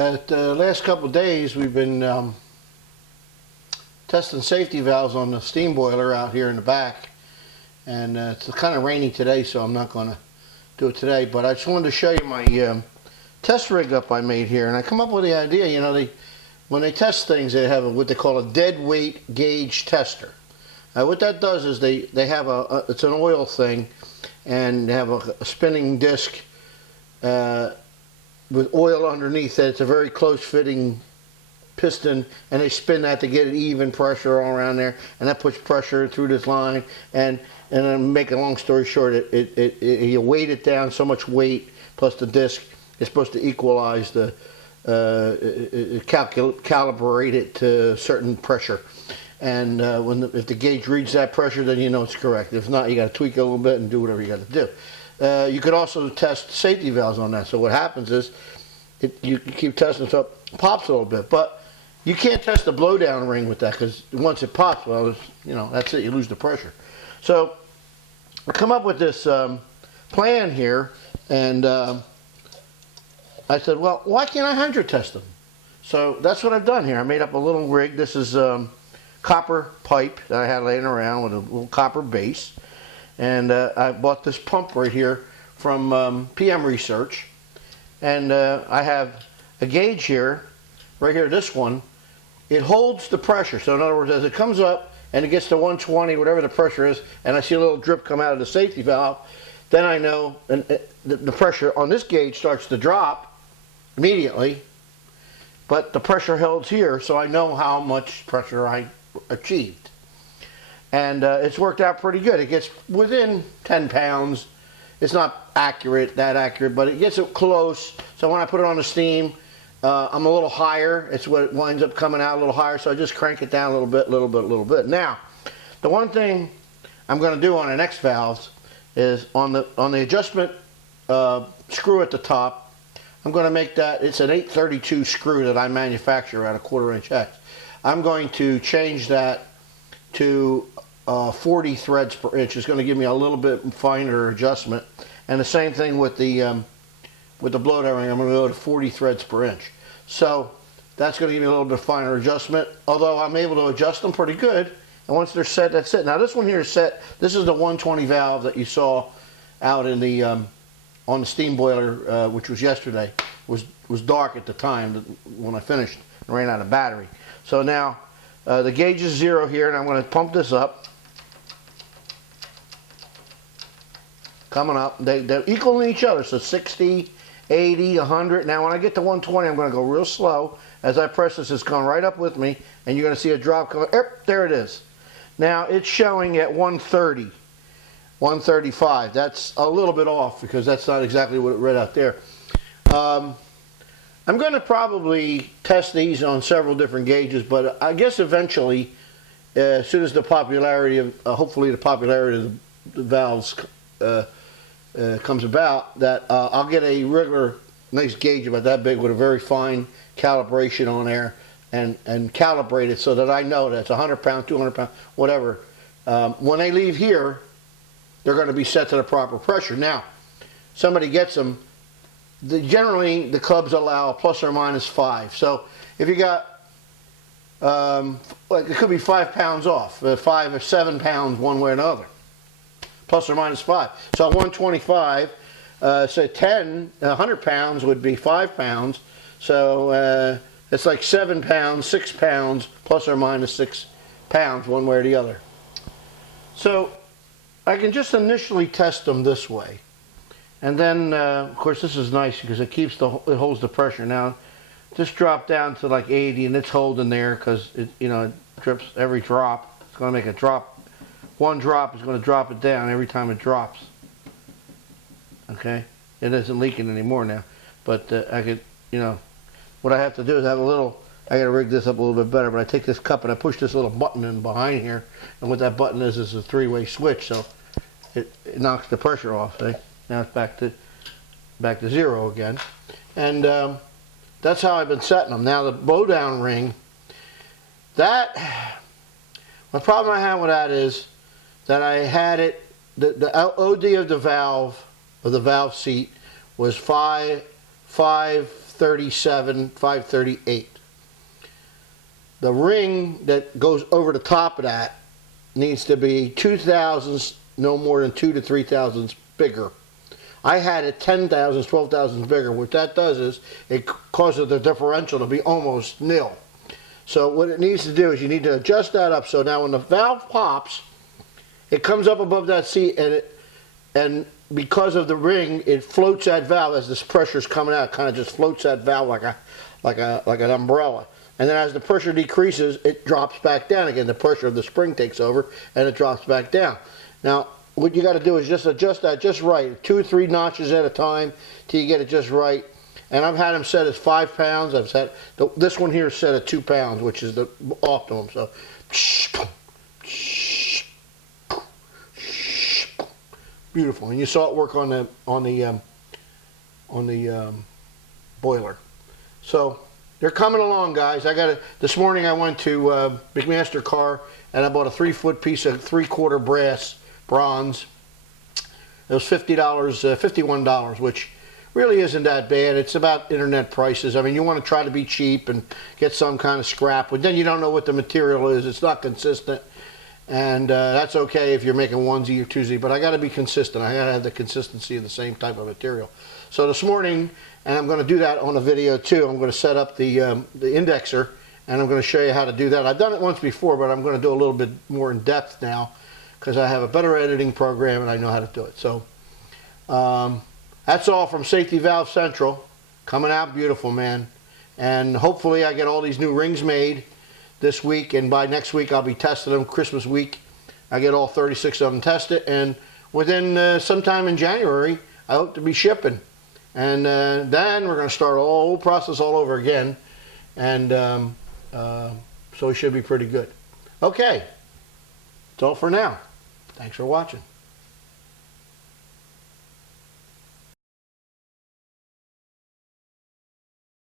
At the last couple of days, we've been testing safety valves on the steam boiler out here in the back, and it's kind of rainy today, so I'm not going to do it today. But I just wanted to show you my test rig up I made here, and I come up with the idea. You know, when they test things, they have what they call a dead weight gauge tester. What that does is they have it's an oil thing, and they have a spinning disc with oil underneath it. It's a very close fitting piston, and they spin that to get an even pressure all around there, and that puts pressure through this line. And then, make a long story short, you weight it down so much weight plus the disc is supposed to equalize the calibrate it to a certain pressure. And if the gauge reads that pressure, then you know it's correct. If not, you got to tweak it a little bit and do whatever you got to do. You could also test safety valves on that. So what happens is, you keep testing so it pops a little bit, but you can't test the blowdown ring with that, because once it pops, well, that's it. You lose the pressure. So I come up with this plan here, and I said, well, why can't I hydro test them? So that's what I've done here. I made up a little rig. This is copper pipe that I had laying around with a little copper base. And I bought this pump right here from PM Research. And I have a gauge here, right here, this one. It holds the pressure. So in other words, as it comes up and it gets to 120, whatever the pressure is, and I see a little drip come out of the safety valve, then I know the pressure on this gauge starts to drop immediately. But the pressure holds here, so I know how much pressure I achieved. And it's worked out pretty good. It gets within 10 pounds. It's not that accurate, but it gets it close. So when I put it on the steam, I'm a little higher. It's what it winds up coming out a little higher. So I just crank it down a little bit. Now, the one thing I'm going to do on the next valves is on the adjustment screw at the top. I'm going to make that. It's an 832 screw that I manufacture at a 1/4 inch hex. I'm going to change that to 40 threads per inch. Is going to give me a little bit finer adjustment, and the same thing with the blowdown ring. I'm going to go to 40 threads per inch. So that's going to give me a little bit finer adjustment. Although I'm able to adjust them pretty good, and once they're set, that's it. Now this one here is set. This is the 120 valve that you saw out in the on the steam boiler, which was yesterday. Was dark at the time when I finished and ran out of battery. So now the gauge is 0 here, and I'm going to pump this up. Coming up, they're equal in each other, so 60, 80, 100. Now when I get to 120, I'm going to go real slow. As I press this, it's going right up with me, and you're going to see a drop coming. There it is. Now it's showing at 130, 135. That's a little bit off, because that's not exactly what it read out there. I'm going to probably test these on several different gauges, but I guess eventually, as soon as the popularity of, hopefully the popularity of the valves comes about, that I'll get a regular nice gauge about that big with a very fine calibration on there, and calibrate it so that I know that it's 100 pounds, 200 pounds, whatever. When they leave here, they're going to be set to the proper pressure. Now, somebody gets them. Generally, the clubs allow ±5. So if you got, it could be 5 pounds off, 5 or 7 pounds one way or another, ±5. So at 125, say 100 pounds would be 5 pounds. So it's like 7 pounds, 6 pounds, ±6 pounds one way or the other. So I can just initially test them this way. And then, of course, this is nice because it holds the pressure. Now, this dropped down to like 80, and it's holding there because it drips every drop. It's going to make a drop. One drop is going to drop it down every time it drops. Okay, it isn't leaking anymore now. But I could, what I have to do is have a little. I got to rig this up a little bit better. But I take this cup and I push this little button in behind here, and what that button is a 3-way switch, so it knocks the pressure off. See? Now it's back to 0 again, and that's how I've been setting them. Now the blowdown ring, my problem I have with that is that I had it, the OD of the valve seat was 5 537, 538. The ring that goes over the top of that needs to be 2 thousandths, no more than 2 to 3 thousandths bigger. I had it 10 thousandths, 12 thousandths bigger. What that does is it causes the differential to be almost nil. So what it needs to do is you need to adjust that up. So now when the valve pops, it comes up above that seat, and because of the ring, it floats that valve as this pressure is coming out. It kind of just floats that valve like an umbrella. And then as the pressure decreases, it drops back down again. The pressure of the spring takes over, and it drops back down. Now, what you got to do is just adjust that just right, 2 or 3 notches at a time till you get it just right. And I've had them set as 5 pounds. I've set this one here is set at 2 pounds, which is the optimum. So, beautiful. And you saw it work on the boiler. So they're coming along, guys. This morning I went to McMaster Car and I bought a 3-foot piece of 3/4 bronze. It was $50, $51, which really isn't that bad. It's about internet prices. I mean, you want to try to be cheap and get some kind of scrap, but then you don't know what the material is. It's not consistent, and that's okay if you're making onesie or twosie, but I got to be consistent. I got to have the consistency of the same type of material. So this morning, and I'm going to do that on a video too, I'm going to set up the indexer, and I'm going to show you how to do that. I've done it once before, but I'm going to do a little bit more in depth now because I have a better editing program and I know how to do it. So that's all from Safety Valve Central. Coming out beautiful, man. And hopefully I get all these new rings made this week, and by next week I'll be testing them. Christmas week I get all 36 of them tested, and within sometime in January I hope to be shipping. And then we're going to start a whole process all over again, and so it should be pretty good. Okay, that's all for now. Thanks for watching.